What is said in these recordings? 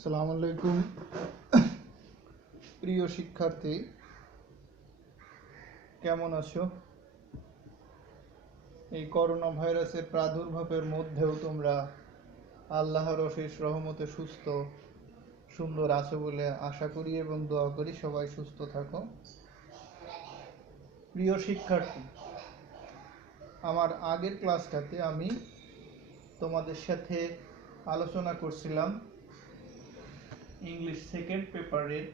আসসালামু আলাইকুম প্রিয় শিক্ষার্থী, কেমন আছো? এই করোনা ভাইরাসের প্রাদুর্ভাবের মধ্যেও তোমরা আল্লাহর অশেষ রহমতে সুস্থ সুন্দর আছো বলে আশা করি এবং দোয়া করি সবাই সুস্থ থাকো। প্রিয় শিক্ষার্থী, আমার আগের ক্লাসটাতে আমি তোমাদের সাথে আলোচনা করছিলাম ইংলিশ সেকেন্ড পেপারের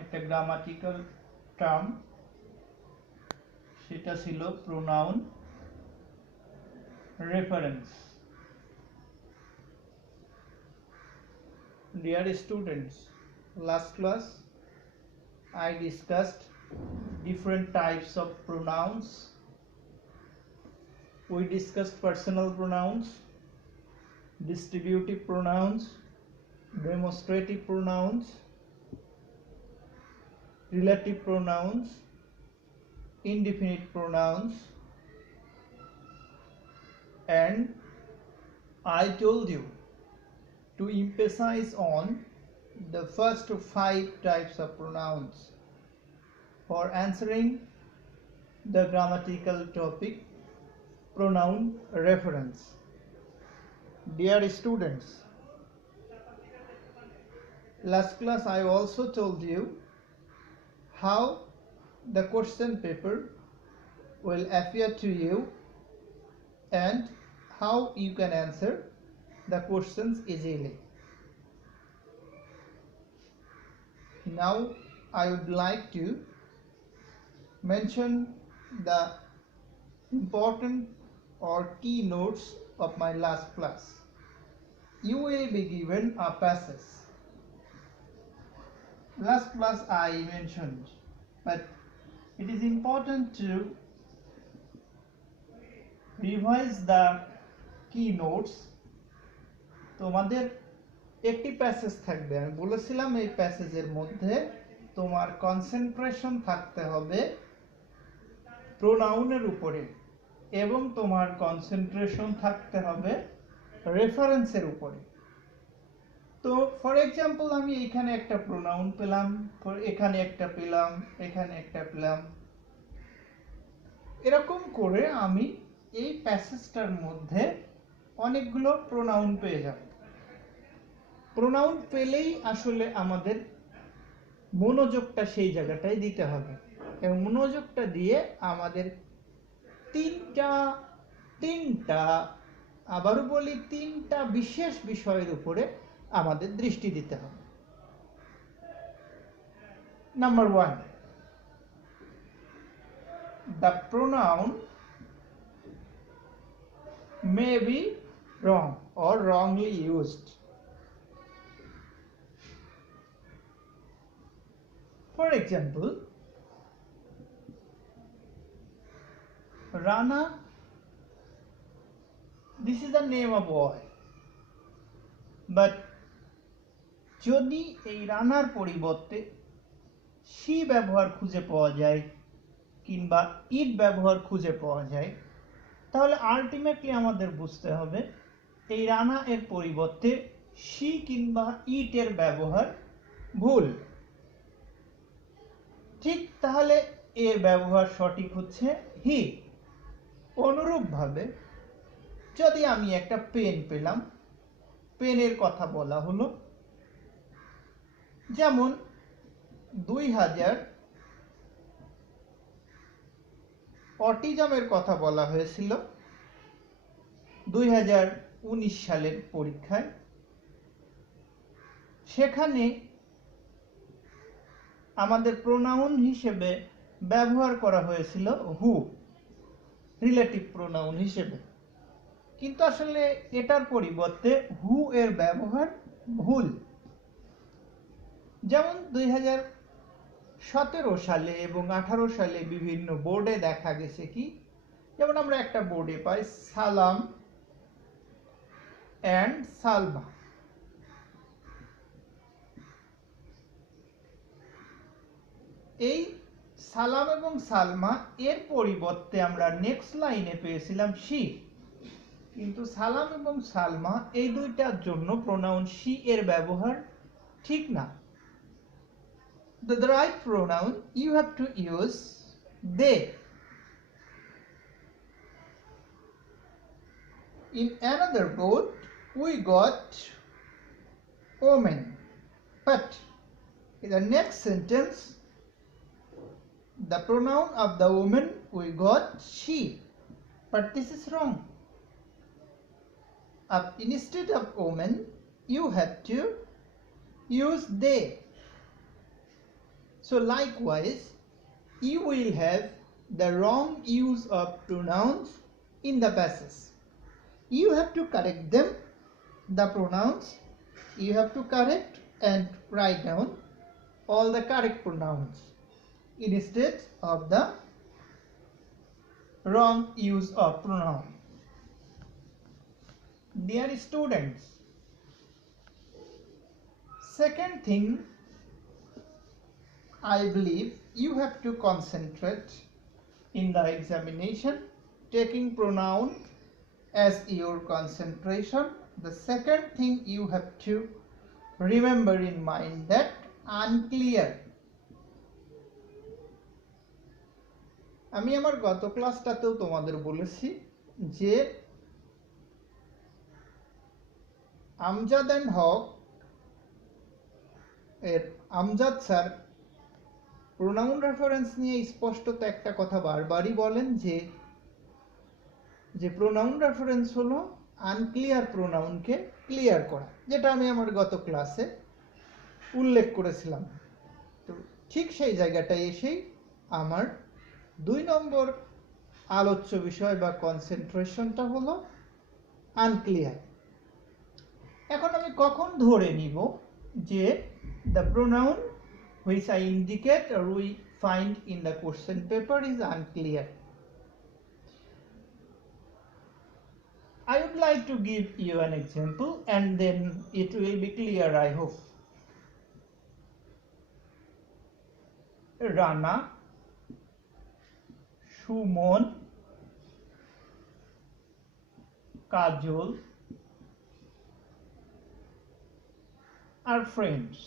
একটা গ্রামাটিক্যাল টার্ম, সেটা ছিল pronoun reference. Dear students, last class I discussed different types of pronouns. We discussed personal pronouns, distributive pronouns, demonstrative pronouns, relative pronouns, indefinite pronouns, and I told you to emphasize on the first 5 types of pronouns for answering the grammatical topic pronoun reference. Dear students, last class I also told you how the question paper will appear to you and how you can answer the questions easily. Now I would like to mention the important or key notes of my last class. You will be given a passage. Last class I mentioned, but it is important to revise the key notes. তোমাদের একটি passage থাকবে, আমি বলেছিলাম এই প্যাসেজের মধ্যে তোমার concentration থাকতে হবে প্রোনাউনের উপরে এবং তোমার কনসেন্ট্রেশন থাকতে হবে রেফারেন্সের উপরে। তো ফর এক্সাম্পল আমি এখানে একটা প্রোনাউন পেলাম, এখানে একটা পেলাম, এখানে একটা পেলাম, এরকম করে আমি এই প্যাসেজটার মধ্যে অনেকগুলো প্রোনাউন পেয়ে যাব। প্রোনাউন পেলেই আসলে আমাদের মনোযোগটা সেই জায়গাটায় দিতে হবে এবং মনোযোগটা দিয়ে আমাদের তিনটা আবারও বলি তিনটা বিশেষ বিষয়ের উপরে আমাদের দৃষ্টি দিতে হবে। Number 1, the pronoun may be wrong or wrongly used. For example, Rana, this is the name of boy, but যদি এই রানার পরিবর্তে she ব্যবহার খুঁজে পাওয়া যায় কিংবা it ব্যবহার খুঁজে পাওয়া যায়, তাহলে আলটিমেটলি আমাদের বুঝতে হবে এই রানা এর পরিবর্তে she কিংবা it এর ব্যবহার ভুল। ঠিক তাহলে এর ব্যবহার সঠিক হচ্ছে হি। অনুরূপভাবে যদি আমি একটা পেন পেলাম, পেনের কথা বলা হলো, যেমন 2000 অটিজমের কথা বলা হয়েছিল 2019 সালের পরীক্ষায়, সেখানে আমাদের প্রোনাউন হিসেবে ব্যবহার করা হয়েছিল হু, রিলেটিভ প্রোনাউন হিসেবে, কিন্তু আসলে এটার পরিবর্তে হু এর ব্যবহার ভুল। যেমন 2017 সালে এবং 18 সালে বিভিন্ন বোর্ডে দেখা গেছে কি, যেমন আমরা একটা বোর্ডে পাই সালাম অ্যান্ড সালমা। এই সালাম এবং সালমা এর পরিবর্তে আমরা নেক্সট লাইনে পেয়েছিলাম শি, কিন্তু সালাম এবং সালমা এই দুইটার জন্য প্রোনাউন শি এর ব্যবহার ঠিক না। The right pronoun you have to use they. In another boat we got women, but in the next sentence the pronoun of the woman we got she, but this is wrong. Instead of woman you have to use they. So likewise you will have the wrong use of pronouns in the passage. You have to correct them, the pronouns you have to correct and write down all the correct pronouns instead of the wrong use of pronoun. Dear students, second thing I believe you have to concentrate in the examination, taking pronoun as your concentration. The second thing you have to remember in mind that unclear. আমি আমার গত ক্লাসটাতেও তোমাদের বলেছি যে Amjad and হক এর Amjad sir pronoun reference নিয়ে স্পষ্টত একটা কথা বারবারই বলেন যে প্রোনাউন রেফারেন্স হলো আনক্লিয়ার প্রোনাউনকে ক্লিয়ার করা, যেটা আমি আমার গত ক্লাসে উল্লেখ করেছিলাম। তো ঠিক সেই জায়গাটায় এসেই আমার 2 নম্বর আলোচ্য বিষয় বা কনসেন্ট্রেশনটা হলো আনক্লিয়ার। এখন আমি কখন ধরে নিব যে the pronoun which I indicate or we find in the question paper is unclear? I would like to give you an example and then it will be clear, I hope. Rana, Shumon, Kajol are friends.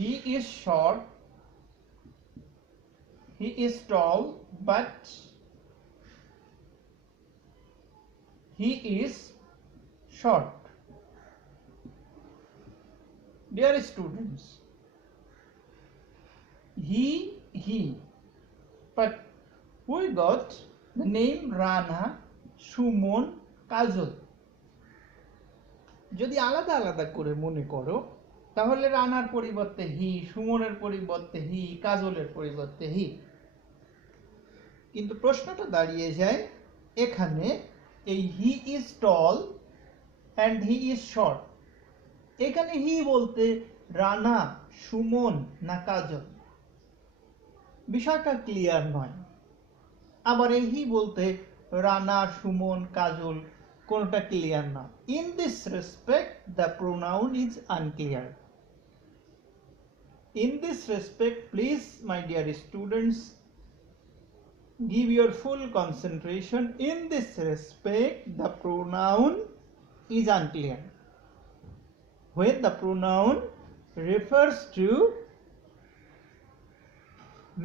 He is short, he is tall, but he is short. Dear students, he, but we got the name Rana, Shumon, Kajol. যদি আলাদা আলাদা করে মনে করো তাহলে রানার পরিবর্তে হি, সুমনের পরিবর্তে হি, কাজলের পরিবর্তে হি। কিন্তু প্রশ্নটা দাঁড়িয়ে যায় এখানে এই he is tall and he is short, এখানে হি বলতে রানা, সুমন না কাজল, বিষয়টা ক্লিয়ার নয়। আবার এই হি বলতে রানা, সুমন, কাজল কোনটা ক্লিয়ার না। In this respect the pronoun is unclear. In this respect, please, my dear students, give your full concentration. In this respect, the pronoun is unclear. When the pronoun refers to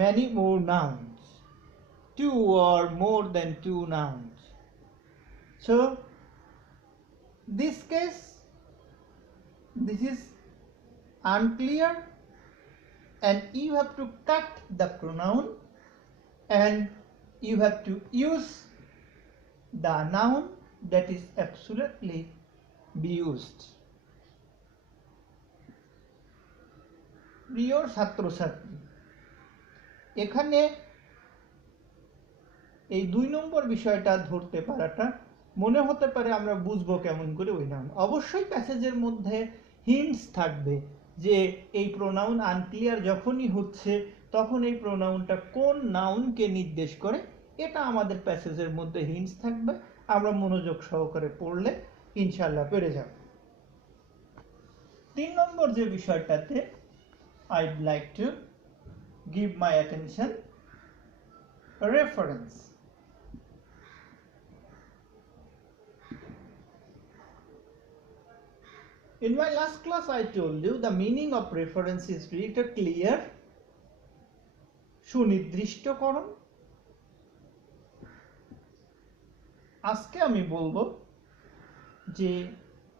many more nouns, 2 or more than 2 nouns. So, this case, this is unclear, and you have to cut the pronoun and you have to use the noun that is absolutely be used. প্রিয় ছাত্রছাত্রী, এখানে এই 2 নম্বর বিষয়টা ধরতে পারাটা মনে হতে পারে আমরা বুঝবো কেমন করে ওই নাউন। অবশ্যই প্যাসেজের মধ্যে হিন্টস থাকবে যে এই প্রোনাউন আনক্লিয়ার যখনই হচ্ছে তখন এই প্রোনাউনটা কোন নাউনকে নির্দেশ করে, এটা আমাদের প্যাসেজের মধ্যে হিন্টস থাকবে। আমরা মনোযোগ সহকারে পড়লে ইনশাআল্লাহ পেরে যাব। 3 নম্বর যে বিষয়টাতে I'd like to give my attention reference. In my last class I told you the meaning of reference is really clear, সুনির্দিষ্টকরণ। আজকে আমি বলবো যে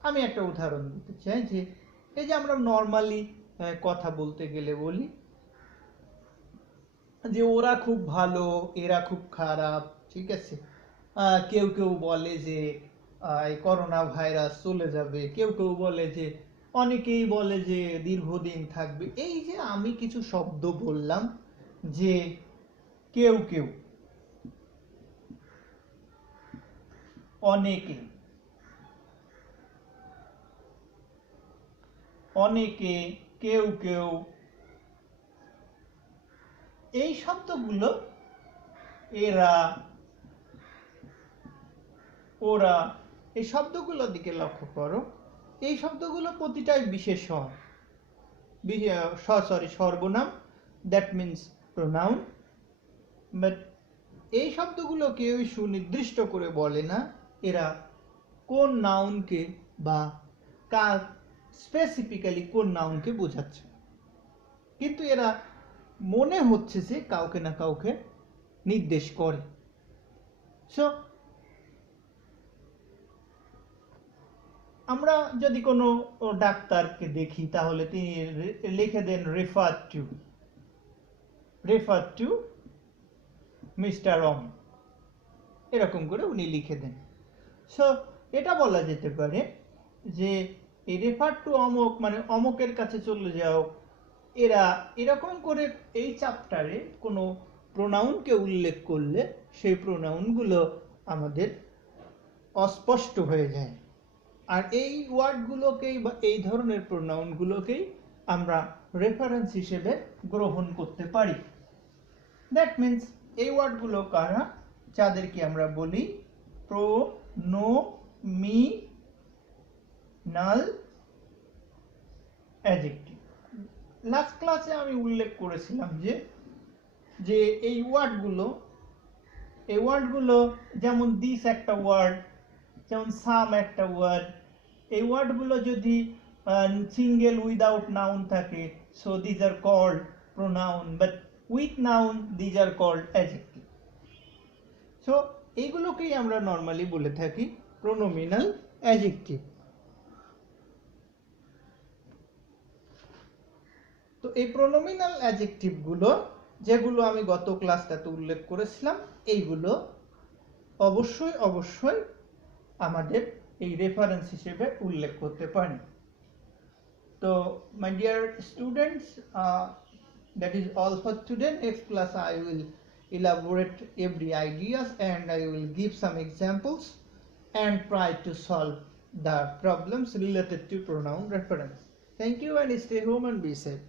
আমি একটা উদাহরণ দিতে চাই যে এই যে আমরা নরমালি কথা বলতে গেলে বলি যে ওরা খুব ভালো, এরা খুব খারাপ, ঠিক আছে। কেউ কেউ বলে যে এই করোনা ভাইরাস চলে যাবে, কেউ কেউ বলে যে, অনেকেই বলে যে দীর্ঘদিন থাকবে। এই যে আমি কিছু শব্দ বললাম যে কেউ কেউ, অনেকে, অনেকে, কেউ কেউ, এই শব্দগুলো, এরা, ওরা, এই শব্দগুলোর দিকে লক্ষ্য করো। এই শব্দগুলো প্রতিটাই বিশেষণ, সর্বনাম, দ্যাট মিনস প্রোনাউন। বাট এই শব্দগুলো কেউই সুনির্দিষ্ট করে বলে না এরা কোন নাউনকে বা কার স্পেসিফিক্যালি কোন নাউনকে বোঝাচ্ছে, কিন্তু এরা মনে হচ্ছে যে কাউকে না কাউকে নির্দেশ করে। সো আমরা যদি কোনো ডাক্তারকে দেখি তাহলে তিনি লিখে দেন রেফার টু মিস্টার অম, এরকম করে উনি লিখে দেন। সো এটা বলা যেতে পারে যে এই রেফার টু অমক মানে অমকের কাছে চলে যাও। এরা এরকম করে এই চ্যাপ্টারে কোনো প্রোনাউনকে উল্লেখ করলে সেই প্রোনাউনগুলো আমাদের অস্পষ্ট হয়ে যায়, আর এই ওয়ার্ডগুলোকেই বা এই ধরনের প্রোনাউনগুলোকেই আমরা রেফারেন্স হিসেবে গ্রহণ করতে পারি। দ্যাট মিন্স এই ওয়ার্ডগুলো কারা, যাদেরকে আমরা বলি প্রোনোমিনাল অ্যাডজেক্টিভ। লাস্ট ক্লাসে আমি উল্লেখ করেছিলাম যে এই ওয়ার্ডগুলো যেমন দিস একটা ওয়ার্ড, যেমন সাম একটা ওয়ার্ড, এই ওয়ার্ডগুলো যদি সিঙ্গেল উইদাউট নাউন থাকে, so these are called pronoun, but with noun these are called adjective. So এইগুলোকেই আমরা নর্মালি বলে থাকি প্রোনোমিনাল অ্যাডজেক্টিভ। তো এই প্রোনোমিনাল অ্যাডজেক্টিভগুলো যেগুলো আমি গত ক্লাসটাতে উল্লেখ করেছিলাম, এইগুলো অবশ্যই অবশ্যই আমাদের এই রেফারেন্স হিসেবে উল্লেখ করতে পারি। তো my dear students, that is all for today. Next class I will elaborate every ideas and I will give some examples and try to solve the problems related to pronoun reference. Thank you and stay home and be safe.